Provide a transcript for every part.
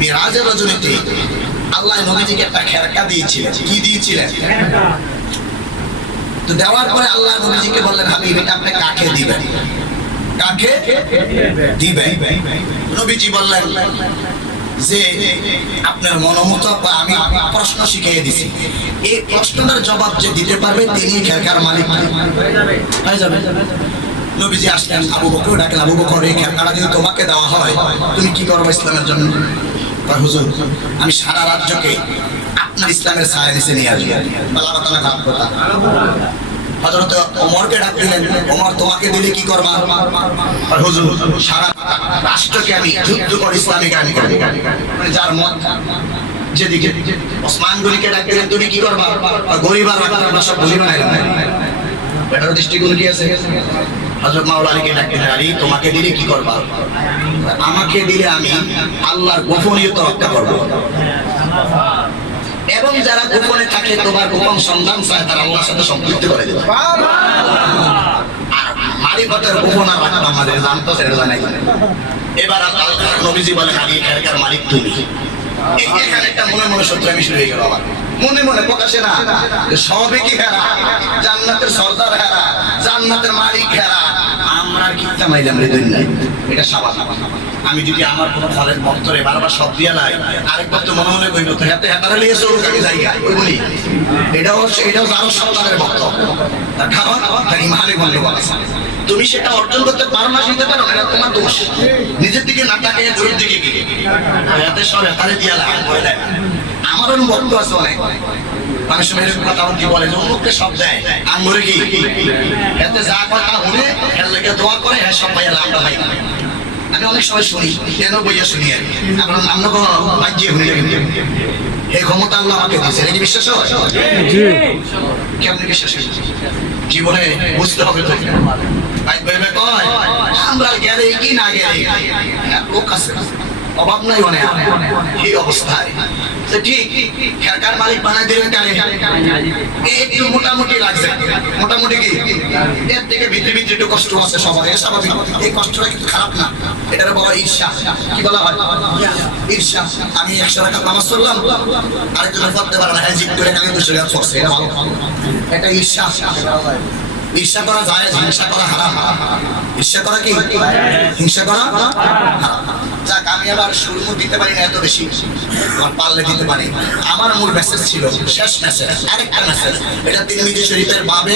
মিরাজের রজনীতে আল্লাহ নবীজিকে একটা খেরকা দিয়েছিলেন। কি দিয়েছিলেন? তো দেওয়ার পরে আল্লাহ নবীজিকে বললেন, হাবিব, এটা আপনি কাকে দিবেন? কাকে? দিবেন। নবীজি বললেন, যে আপনার মনোমত বা আমি প্রশ্ন শিখিয়ে দিছি। এই প্রশ্নটার জবাব যে দিতে পারবে তিনি খেরকার মালিক। হয়ে যাবে। নবীজি আসলেন, আবু বকর ডাকেন, আবু বকর, এই খেরকাটা যদি তোমাকে দেওয়া হয়, তুমি কি করবে ইসলামের জন্য? হুজুর, আমি সারা রাজ্যকে আপনার ইসলামের ছায়া নিচে নিয়ে আসব। ভাব কথা ওমর, তোমাকে দিলে কি করবা? হুজুর, সারা রাষ্ট্রকে আমি যুদ্ধ করে ইসলামিক করব। মানে যার মত, যেদিকে। ওসমান গনিকে ডাক দিলেন, তুমি কি করবা? গরিব আর সব এটার দৃষ্টিকোণ কি আছে? হযরত মাওলা আলীকে ডাক আলী, তোমাকে দিলে কি করবা? আমাকে দিলে আমি আল্লাহর গোপনীয়তা রক্ষা করব। এবং যারা গোপনে থাকে, তোমার গোপন সন্ধান চায়, তারা আল্লাহর সাথে সম্পৃক্ত করে দেবে। আর গোপন আর রাখবা আমাদের জানতো সেটা জানাই এবার নবীজি বলেন আমি এখানকার মালিক তুমি। এখানে একটা মনে মনে সত্য আমি শুরু হয়ে গেল আমার। মনে মনে প্রকাশে না সবে কি হেরা, জান্নাতের সর্দার হেরা, জান্নাতের মালিক হেরা। আমরা কিত্তা মাইলাম রে দুনিয়া এটা আমি যদি আমার কোনো ফলের বক্তরে বারবার সব দিয়া লাই, আরেক বক্ত মনে মনে কইব তো হাতে হাতারে লিয়ে চলুক আমি জায়গা ওই বলি, এটাও এটাও যারো সন্তানের বক্তব্য তার কারণ তার ইমানে আছে। তুমি সেটা অর্জন করতে পারো না শিখতে পারো এটা তোমার দোষ। নিজের দিকে না তাকে দূরের দিকে গিয়ে। হাতে সব হাতারে দিয়া লাই ওরকম বক্ত আছে অনেক। সময় কি বলে অমুককে সব দেয়। আঙ্গুরে কি এতে যা কথা এর লেগে দোয়া করে হ্যাঁ সব পাইয়া আমরা পাই আমি অনেক সময় শুনি কেন বইয়া শুনি। আর। আমরা আমরা কোনো বাজ্যে শুনি না কিন্তু। এই ক্ষমতা আল্লাহ আমাকে দিয়েছে। এটা কি বিশ্বাস? হয় কেমনি বিশ্বাস জীবনে বুঝতে হবে তো। ভাই ভেবে কয়? আমরা গেলে কি না গেলে হ্যাঁ, লোক আছে। অভাব নাই অনেক এই অবস্থায় ঠিক মালিক বানাই দিলেন এই একটু মোটামুটি লাগছে। মোটামুটি কি? এর থেকে ভিতরে ভিতরে একটু কষ্ট আছে সবার এ স্বাভাবিক। এই কষ্টটা কিন্তু খারাপ না। এটার বলা ঈর্ষা। কি বলা হয়? ঈর্ষা। আমি একশো টাকা নামাজ আরেকজনের পড়তে পারে না। হ্যাঁ করে দুশো টাকা পড়ছে এটা এটা ঈর্ষা। ঈর্ষা করা যায় হিংসা করা হারাম। ঈর্ষা করা কি? হিংসা করা যাক, আমি আবার শুরু দিতে পারি না এত বেশি। পারলে দিতে পারি। আমার মূল মেসেজ ছিল, শেষ মেসেজ আরেকটা মেসেজ এটা তিরমিজি শরীফের বাবে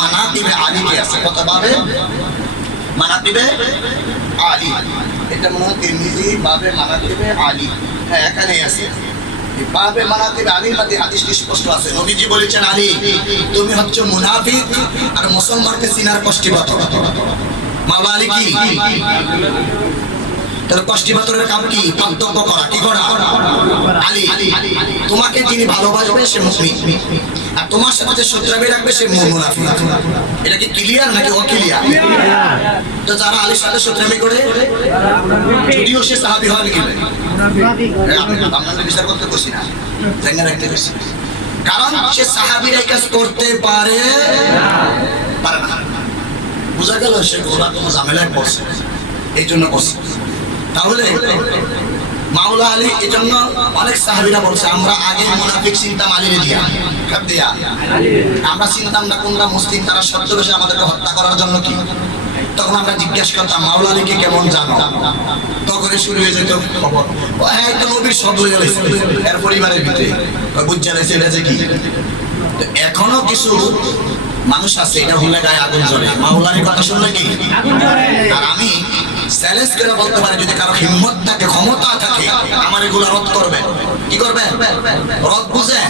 মানাতিবে আলীকে আছে। কত বাবে? মানাতিবে আলী। এটা মনে হয় তিরমিজি বাবে মানাতিবে আলী। হ্যাঁ এখানেই আছে। এই মানাতে আলীর মধ্যে হাদিসটি স্পষ্ট আছে। নবীজি বলেছেন, আলী, তুমি হচ্ছে মুনাফিক আর মুসলমানকে চিনার কষ্টিগত মাওলা আলী কি? তাহলে কষ্টি পাথরের কাম কি? পার্থক্য করা, কি করা? আলী তোমাকে যিনি ভালোবাসবে সে মুসলিম। আর তোমার সাথে যে রাখবে, সে মুনাফিক। এটা কি ক্লিয়ার নাকি অক্লিয়ার? তো যারা আলীর সাথে শত্রুমি করে, যদিও সে সাহাবি হয় নাকি আপনাদের বিচার করতে বসি না। জায়গা রাখতে বসি কারণ সে সাহাবির এই কাজ করতে পারে পারে না। বোঝা গেল সে ওরা কোনো ঝামেলায় পড়ছে। এই জন্য করছে। তাহলে মাওলা আলী এই জন্য অনেক সাহাবিরা বলছে আমরা আগে মুনাফিক চিন্তাম আলীরে দিয়া দিয়া। আমরা চিন্তাম না কোনটা মুসলিম তারা সত্য বেশি আমাদেরকে হত্যা করার জন্য কি। তখন আমরা জিজ্ঞেস করতাম মাওলা আলীকে কেমন জানো? তখন শুরু হয়ে যেত খবর। ও হ্যাঁ একটা নবীর শব্দ হয়ে গেছে এর পরিবারের ভিতরে। বুঝছে এটা যে কি। তো এখনও কিছু মানুষ আছে এটা হলে গায়ে আগুন জ্বলে। মাওলার কথা শুনলে কি? আর আমি চ্যালেঞ্জ করে বলতে পারি যদি কারও হিম্মত থাকে, ক্ষমতা থাকে, আমার রদ করবে। কি করবে? রদ বুঝে?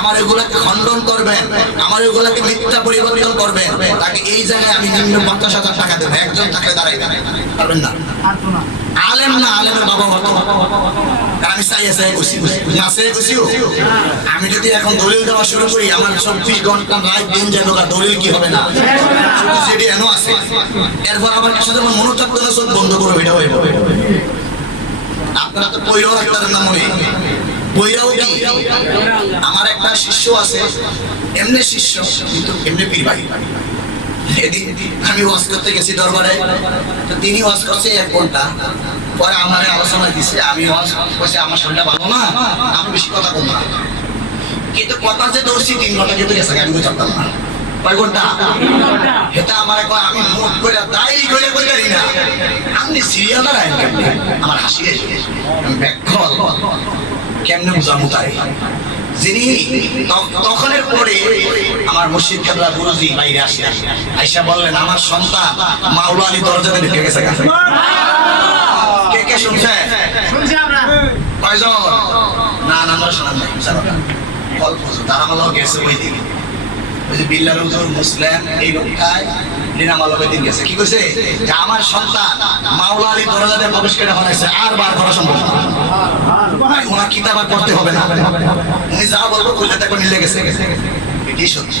আমার এগুলাকে খণ্ডন করবে। আমার এগুলাকে মিথ্যা পরিবর্তন করবে। তাকে এই জায়গায় আমি নিম্ন পঞ্চাশ হাজার টাকা দেবো। একজন তাকে দাঁড়াইবে পারবেন না? আলেম না, আলেমের বাবা হতো। আমি চাই আছে খুশি না সে খুশিও আমি যদি এখন দলিল দেওয়া শুরু করি, আমার চব্বিশ ঘণ্টা রাত দিন যেন দলিল কি হবে না? এরপর আবার কিছু করে সব বন্ধ করে এটা যাবে। আপনারা তো রাখতেন না মনে কি? আমার একটা শিষ্য আছে এমনি শিষ্য কিন্তু এমনি পীর ভাই এদিন আমি ওয়াজ করতে গেছি দরবারে তো তিনি ওয়াজ করছে এক ঘণ্টা। পরে আমার আলোচনা দিছে আমি ওয়াজ করছি আমার শরীরটা ভালো না আমি বেশি কথা বলব না। কিন্তু কথা যে ধরছি তিন ঘণ্টা কিন্তু গেছে আমি বুঝতাম না। কয় ঘণ্টা? এটা আমার কয় আমি মুখ করে তাই করে করে পারি না আপনি সিরিয়াল আইন কেমনে? আমার হাসি এসে ব্যাখ্যল কেমনে বুঝাবো তাই যিনি তখনের পরে আমার মুর্শিদ কেবলা গুরুজি বাইরে আসে। আইসা বললেন আমার সন্তান মাওলা আলী দরজাতে ঢুকে গেছে কে কে শুনছে? কয়জন? না না আমরা শোনান নাই তারা মালাও গেছে ওই দিকে ওই যে বিল্লার মুসলিম এই লোকটায় লিনাম আলম দিন গেছে। কি কইছে? যে আমার সন্তান মাওলা আলী দরজাতে আর বার করা সম্ভব না। ওনার কিতাব আর পড়তে হবে না। উনি যা বলব কইলে তাকে নিলে গেছে। এটি সত্যি।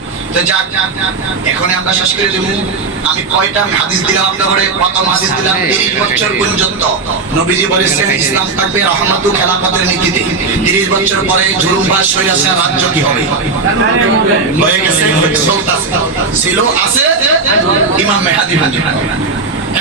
তো যাক এখন আমরা শেষ করে দেবো। আমি কয়টা হাদিস দিলাম প্রথম হাদিস দিলাম তিরিশ বছর পর্যন্ত। নবীজি বলেছেন ইসলাম থাকবে রহমাতু খেলাফতের নীতিতে। তিরিশ বছর পরে হয়ে রাজ্য কি হবে? হয়ে গেছে ছিল আছে ইমাম মেহাদি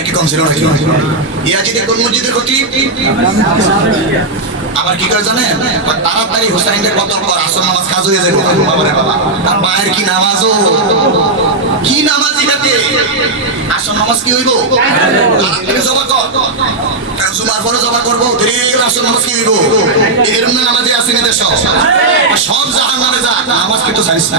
এটা কি কম ছিল ইয়াজিদের কোন মসজিদের খতিব আবার কি করে জানেন? তাড়াতাড়ি হুসাইনকে কতল কর আসর নামাজ কাজ হয়ে যাবে। বাবারে বাবা। তার মায়ের কি নামাজও? কি নামাজ এটাতে আসর নামাজ কি হইব? তাড়াতাড়ি জমা কর। জুমার পরে জমা করব নামাজ কি হইব? এরকম নামাজে আসেনি দেশ সব। জাহান নামে যা। নামাজ কিন্তু জানিস না।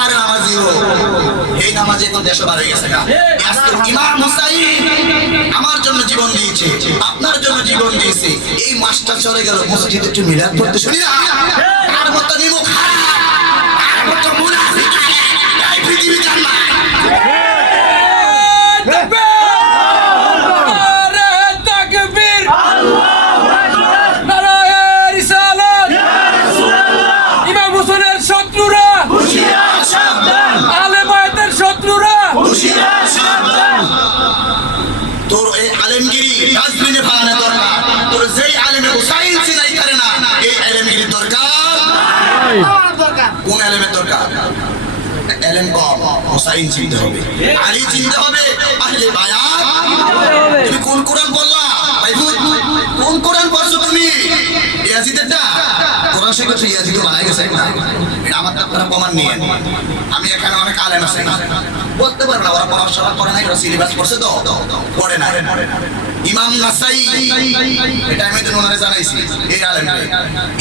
দেশ গেছে। আজকে ইমাম হুসাইন আমার জন্য জীবন দিয়েছে আপনার জন্য জীবন দিয়েছে এই মাসটা চলে গেল মসজিদ একটু মিলাদ পড়তে শুনি না হুসাইন চিনতে হবে। আলী চিনতে হবে। আহলে বায়াত। তুমি কোন কোরআন বললা কোন কোরআন পড়ছো তুমি? ইয়াজিদেরটা? কোরআন শিখেছো ইয়াজিদ বানাই গেছে এটা আমার আপনারা প্রমাণ নিয়ে আমি এখানে অনেক আলেম আছে। বলতে পারব না, ওরা পড়াশোনা করে নাই সিলেবাস পড়ছে তো। পড়ে না ইমাম নাসাই এটা আমি তো ওনারে জানাইছি, এই আলেমকে।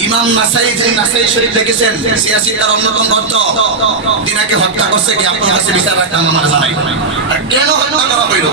ইমাম নাসাই যে নাসাই শরীফ লিখেছেন সিয়াসি তার অন্যতম গ্রন্থ তিনাকে হত্যা করছে কি আপনার কাছে বিচার রাখতে আমার জানাই। আর কেন হত্যা করা হইল?